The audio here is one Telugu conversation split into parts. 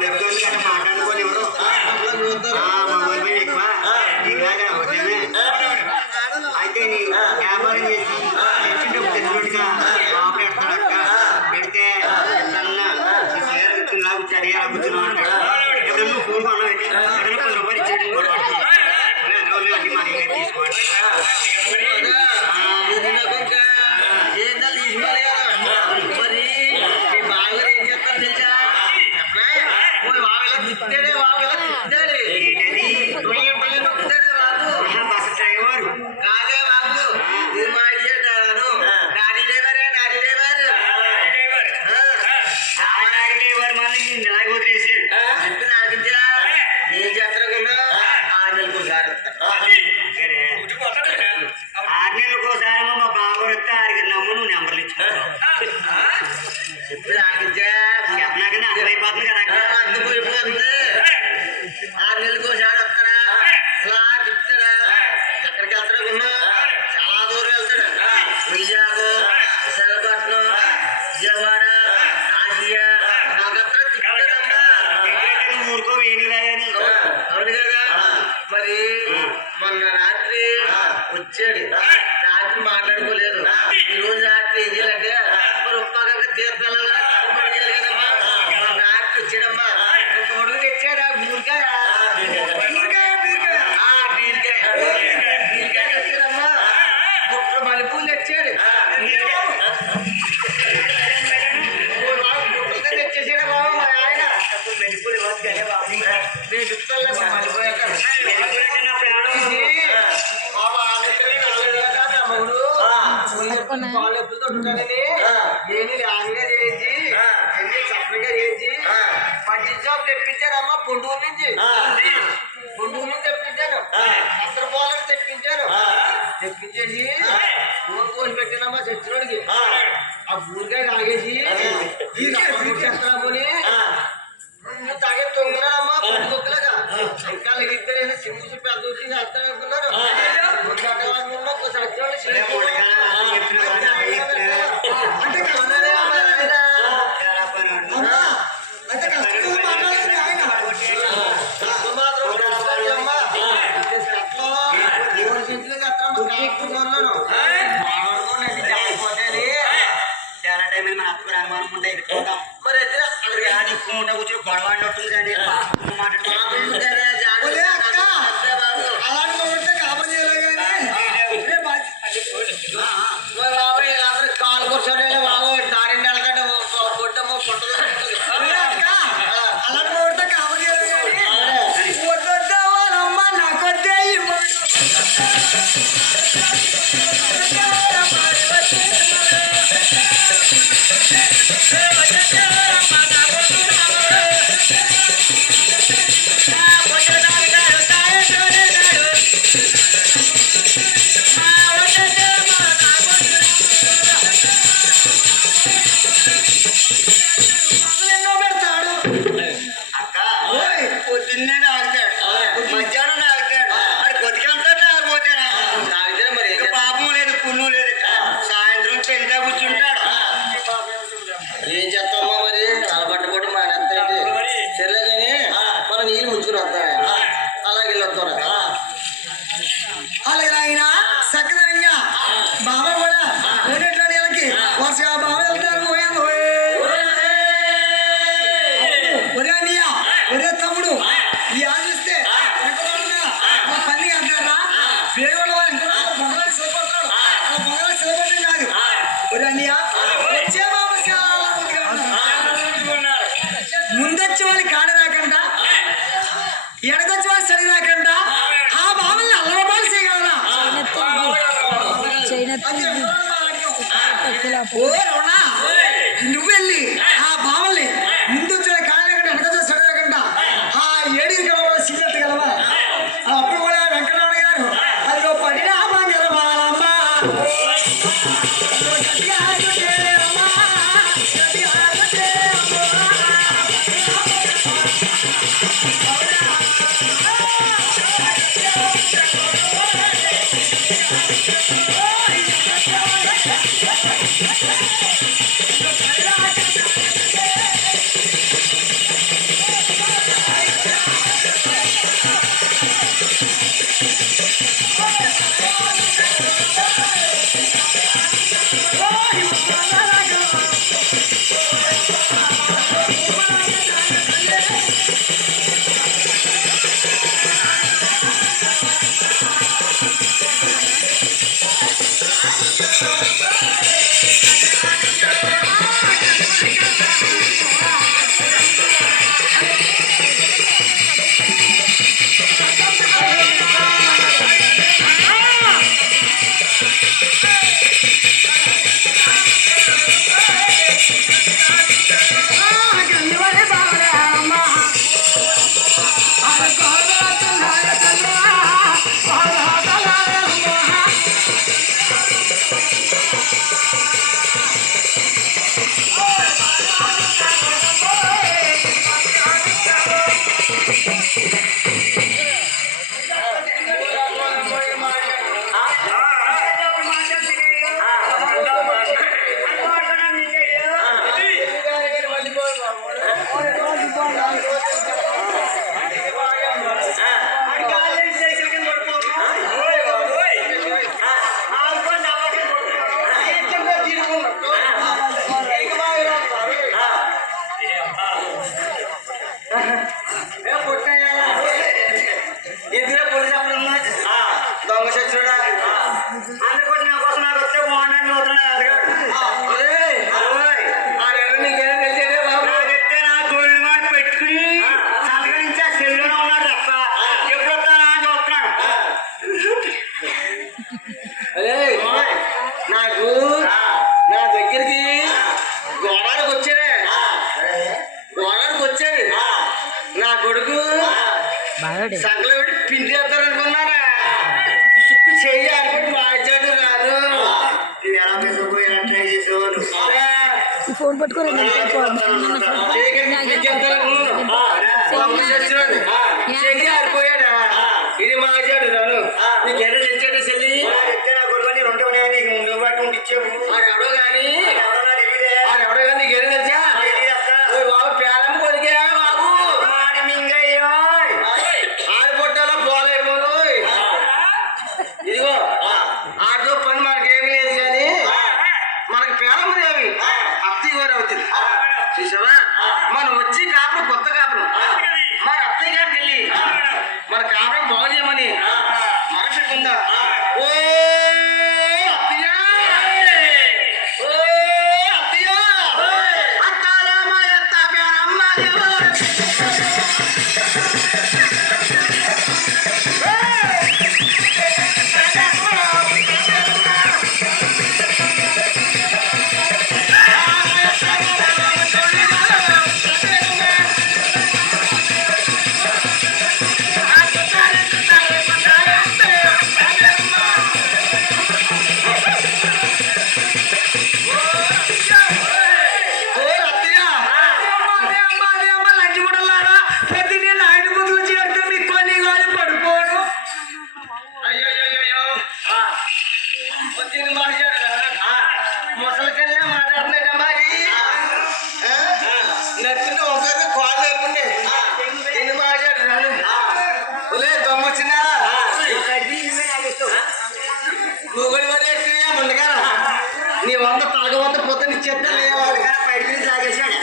డెబ్బై గంట మాట్లాడుకోని ఎవరు ఇప్పుడు ఆగించా? అన్నాకనే అందరైపోతుంది కదా. అందుకు ఇప్పుడు అనుకున్నాను మంచి జాబ్ తెప్పించారమ్మా పుండూరు నుంచి పుండూరు నుంచి తెప్పించారు అస్త్రపాలను తెప్పించారు తెప్పించేసి ఊరు కోసి పెట్టినమ్మా చచ్చినోడికి ఆ ఊరికాయ తాగేసి చేస్తామని తాగే తొంగరమ్మా ఇంకా ఇద్దరు సిమ్ము చూపి అది చేస్తాను నువ్వు వెళ్ళి ఆ భావల్ని ముందు వచ్చిన కాళ్ళకంటే వెనక చూస్తాడు కంట ఆ ఏడికి కలవా సిగరెట్ కలవా అప్పుడు కూడా వెంకటరమణ గారు అది పడిన బాగా బాలమ్మ. గట్టిగా బాగాడు. సంకలో రాదు. ఫోన్ పట్టుకోరు ఇది మాచాడు రాను. నీకెంత తెచ్చాడు చెల్లి. నా కొడుకు నీ రెండు నీకు ముందు పాటు ఉండి ఇచ్చావు. ఎవడో కానీ ఎవడో కానీ నీకు ఎన్ని తెలుసా? బాబు పేలం కొరికా నీ వంద తలగ వంద పొద్దున్న చెత్త లేవాడు కానీ బయట నుంచి లాగేశాడు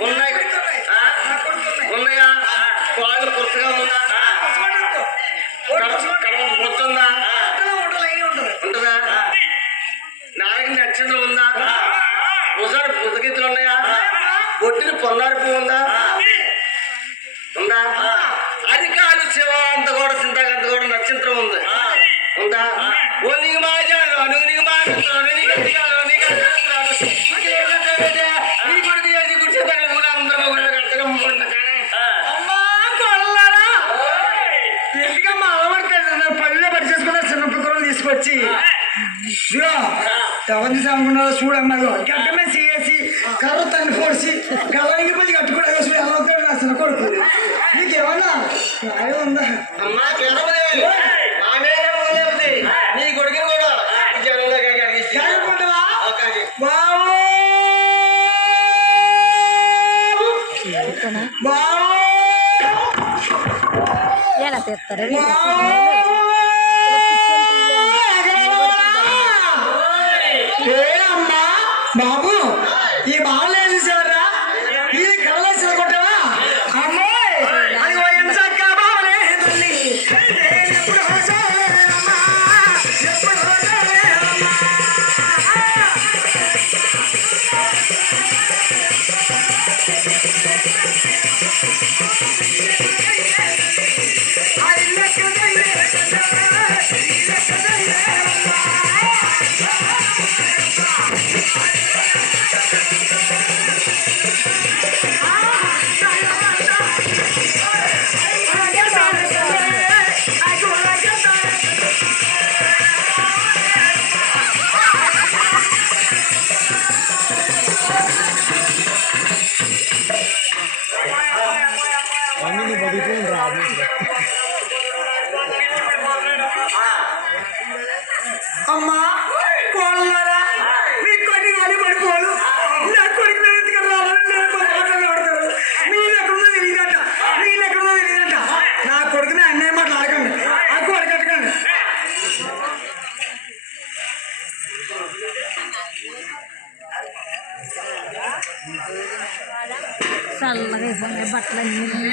ఉన్నాయి చూడా ఎవరిని చంపుకున్నారో చూడన్నారు గడ్డమే చేసి కర్ర తన్ని పొడిచి కళ్ళకి పోయి కట్టుకోవడం చూడు ఎలా అవుతాడు నా చిన్న కొడుకు. నీకేమన్నా రాయం ఉందా? అమ్మా గెలవలేదు నీ కొడుకుని కూడా. గెలవకుంటావా బావు ఎలా తీస్తారు? ಅನ್ನು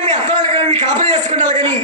మీ అత్త కానీ మీ కాపలు చేసుకుంటారు కానీ